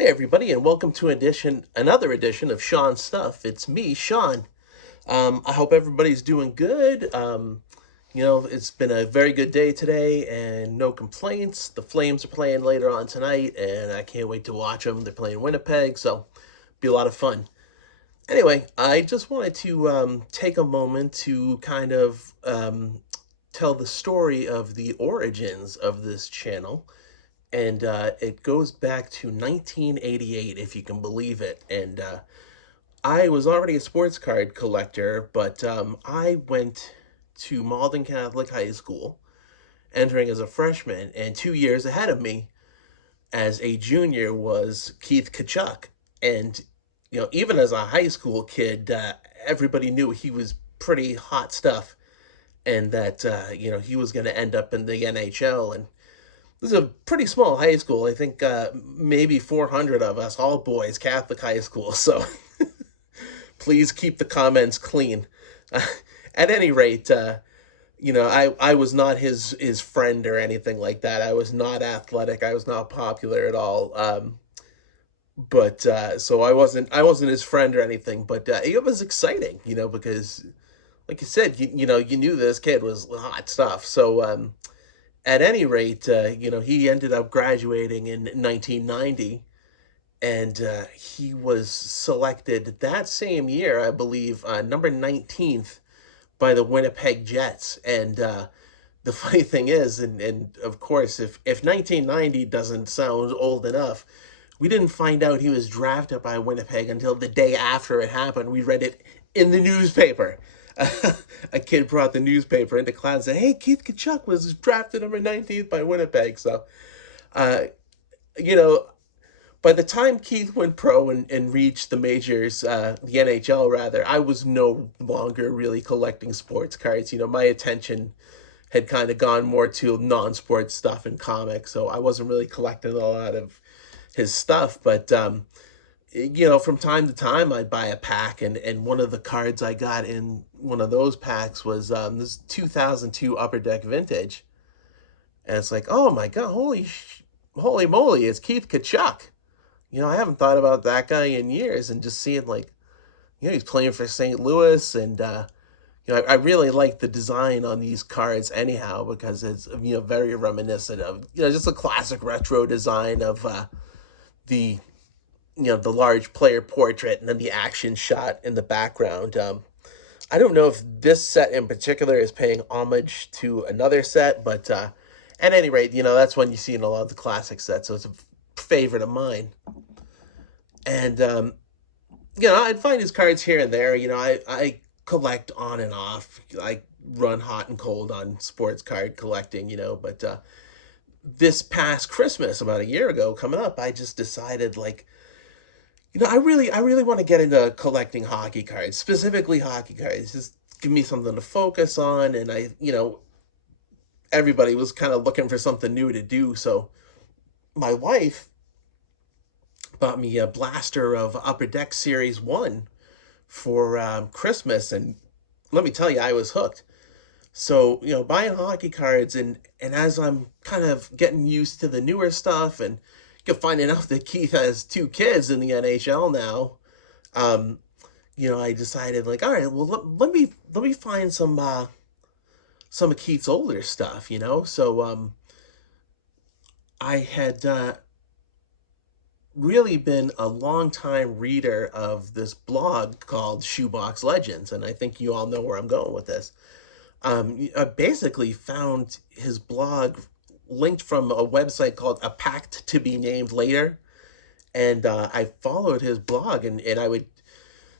Hi, everybody, and welcome to another edition of Sean's Stuff. It's me, Sean. I hope everybody's doing good. It's been a very good day today, and no complaints. The Flames are playing later on tonight, and I can't wait to watch them. They're playing Winnipeg, so be a lot of fun. Anyway, I just wanted to take a moment to kind of tell the story of the origins of this channel, and it goes back to 1988, if you can believe it. And I was already a sports card collector, but I went to Malden Catholic High School, entering as a freshman, and 2 years ahead of me as a junior was Keith Tkachuk. And even as a high school kid, everybody knew he was pretty hot stuff, and that he was going to end up in the NHL. And this is a pretty small high school. I think maybe 400 of us, all boys, Catholic high school. So please keep the comments clean. Uh, at any rate, I was not his friend or anything like that. I was not athletic. I was not popular at all. But so I wasn't his friend or anything. But it was exciting, because like you said, you knew this kid was hot stuff. So at any rate, he ended up graduating in 1990, and he was selected that same year, I believe, number 19th by the Winnipeg Jets. And the funny thing is, and of course, if 1990 doesn't sound old enough, we didn't find out he was drafted by Winnipeg until the day after it happened. We read it in the newspaper. A kid brought the newspaper into class and said, "Hey, Keith Tkachuk was drafted number 19th by Winnipeg." So, uh, you know, by the time Keith went pro and reached the majors, the NHL rather, I was no longer really collecting sports cards. My attention had kind of gone more to non-sports stuff and comics, so I wasn't really collecting a lot of his stuff. But from time to time, I'd buy a pack, and one of the cards I got in one of those packs was this 2002 Upper Deck Vintage, and it's like, oh my god, holy moly, it's Keith Tkachuk. I haven't thought about that guy in years, and just seeing like, he's playing for St. Louis, and I really like the design on these cards anyhow, because it's very reminiscent of just a classic retro design of the the large player portrait and then the action shot in the background. I don't know if this set in particular is paying homage to another set, but at any rate, that's one you see in a lot of the classic sets, so it's a favorite of mine. And I'd find his cards here and there. I collect on and off. I run hot and cold on sports card collecting. But this past Christmas, about a year ago, coming up, I just decided, like, I really want to get into collecting hockey cards, specifically hockey cards. Just give me something to focus on, and everybody was kind of looking for something new to do. So my wife bought me a blaster of Upper Deck Series 1 for Christmas, and let me tell you, I was hooked. So, buying hockey cards, and as I'm kind of getting used to the newer stuff, and finding out that Keith has two kids in the NHL now, I decided, like, all right, well, let me find some of Keith's older stuff. So I had really been a long time reader of this blog called Shoebox Legends, and I think you all know where I'm going with this. I basically found his blog linked from a website called A Pact to Be Named Later, and I followed his blog, and I would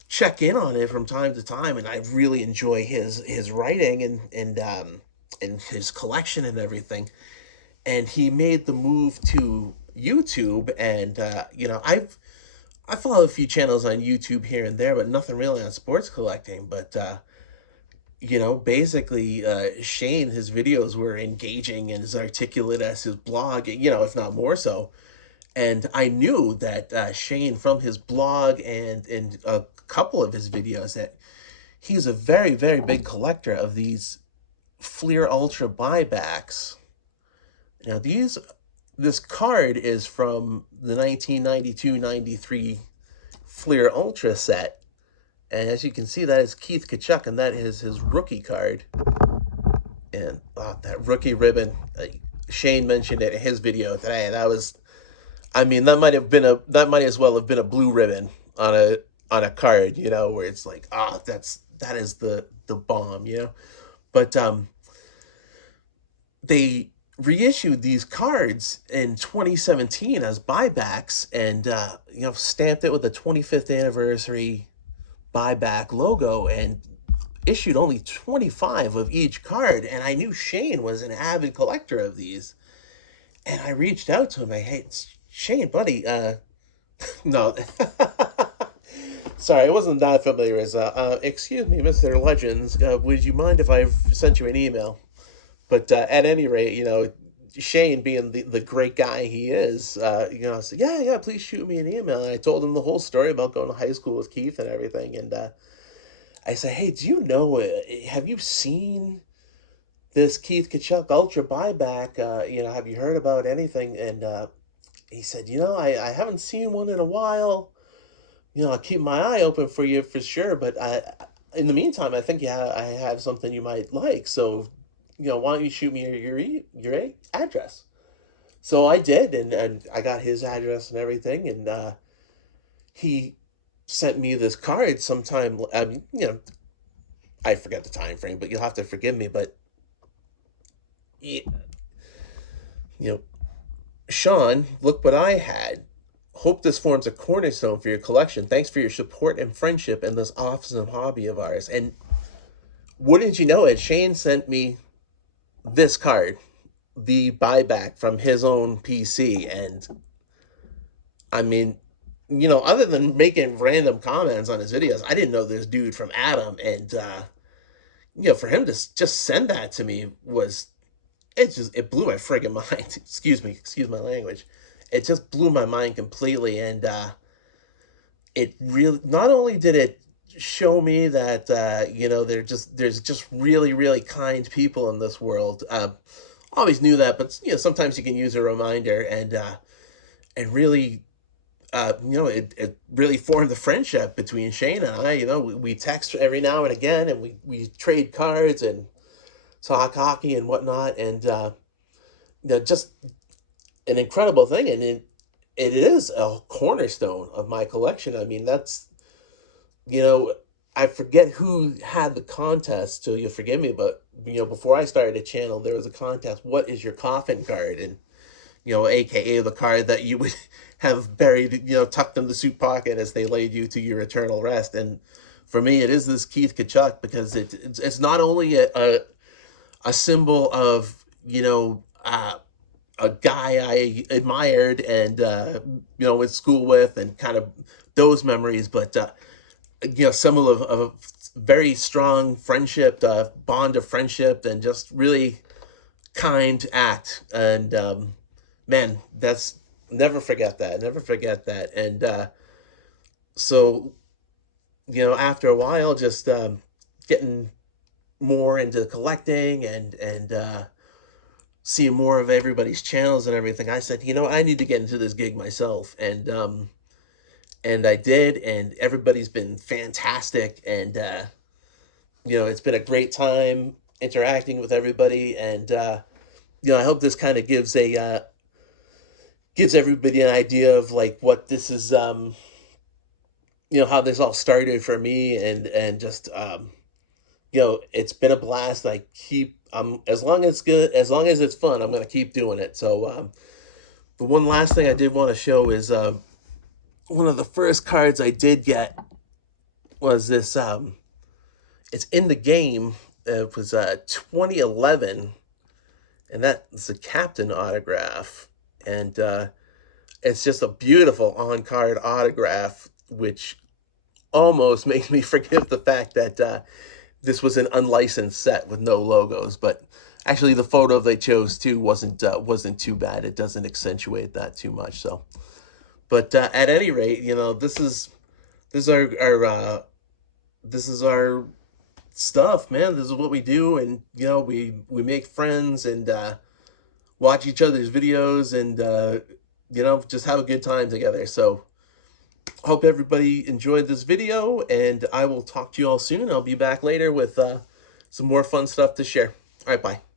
check in on it from time to time, and I really enjoy his writing and his collection and everything. And he made the move to YouTube, and I follow a few channels on YouTube here and there, but nothing really on sports collecting. But basically, Shane, his videos were engaging and as articulate as his blog, if not more so. And I knew that Shane, from his blog and a couple of his videos, that he's a very, very big collector of these Fleer Ultra buybacks. Now, this card is from the 1992-93 Fleer Ultra set. And as you can see, that is Keith Tkachuk, and that is his rookie card. And that rookie ribbon, Shane mentioned it in his video today. That was, I mean, that might as well have been a blue ribbon on a card, where it's like, that is the bomb, But they reissued these cards in 2017 as buybacks, and stamped it with the 25th anniversary buyback logo, and issued only 25 of each card. And I knew Shane was an avid collector of these, and I reached out to him. Hey, Shane, buddy, no, sorry, I wasn't that familiar as excuse me, Mr. Legends, would you mind if I sent you an email? But at any rate, Shane, being the great guy he is, I said, yeah, please shoot me an email. And I told him the whole story about going to high school with Keith and everything. And I said, hey, do you know, have you seen this Keith Tkachuk Ultra buyback? Have you heard about anything? And he said, I haven't seen one in a while. I'll keep my eye open for you for sure. But in the meantime, I think I have something you might like. So, why don't you shoot me your address? So I did, and I got his address and everything, and he sent me this card sometime. I forget the time frame, but you'll have to forgive me. But you know, Sean, look what I had. Hope this forms a cornerstone for your collection. Thanks for your support and friendship in this awesome hobby of ours. And wouldn't you know it, Shane sent me this card, the buyback from his own PC. And I mean, other than making random comments on his videos, I didn't know this dude from Adam. And, for him to just send that to me it blew my friggin' mind. Excuse my language. It just blew my mind completely. And it really, not only did it show me that, there's just really, really kind people in this world. Always knew that, but, sometimes you can use a reminder, and really, it really formed the friendship between Shane and I. We text every now and again, and we trade cards and talk hockey and whatnot. And, just an incredible thing. And it is a cornerstone of my collection. I mean, that's, I forget who had the contest, so you'll forgive me, but, before I started a channel, there was a contest. What is your coffin card? And, AKA the card that you would have buried, tucked in the suit pocket as they laid you to your eternal rest. And for me, it is this Keith Tkachuk, because it's not only a symbol of, a guy I admired and, went to school with, and kind of those memories, but, symbol of very strong friendship, bond of friendship, and just really kind act. And, man, that's, never forget that. And, so, after a while, just, getting more into collecting and seeing more of everybody's channels and everything, I said, I need to get into this gig myself. And I did, and everybody's been fantastic. And, it's been a great time interacting with everybody. And, I hope this kind of gives everybody an idea of like what this is, how this all started for me. And just, it's been a blast. As long as it's good, as long as it's fun, I'm going to keep doing it. So, the one last thing I did want to show is, one of the first cards I did get was this, it's in the game. It was, 2011, and that's a captain autograph. And, it's just a beautiful on-card autograph, which almost makes me forgive the fact that, this was an unlicensed set with no logos. But actually, the photo they chose too wasn't too bad. It doesn't accentuate that too much. So, but at any rate, this is our stuff, man. This is what we do, and we make friends, and watch each other's videos and, you know, just have a good time together. So hope everybody enjoyed this video, and I will talk to you all soon. I'll be back later with some more fun stuff to share. All right, bye.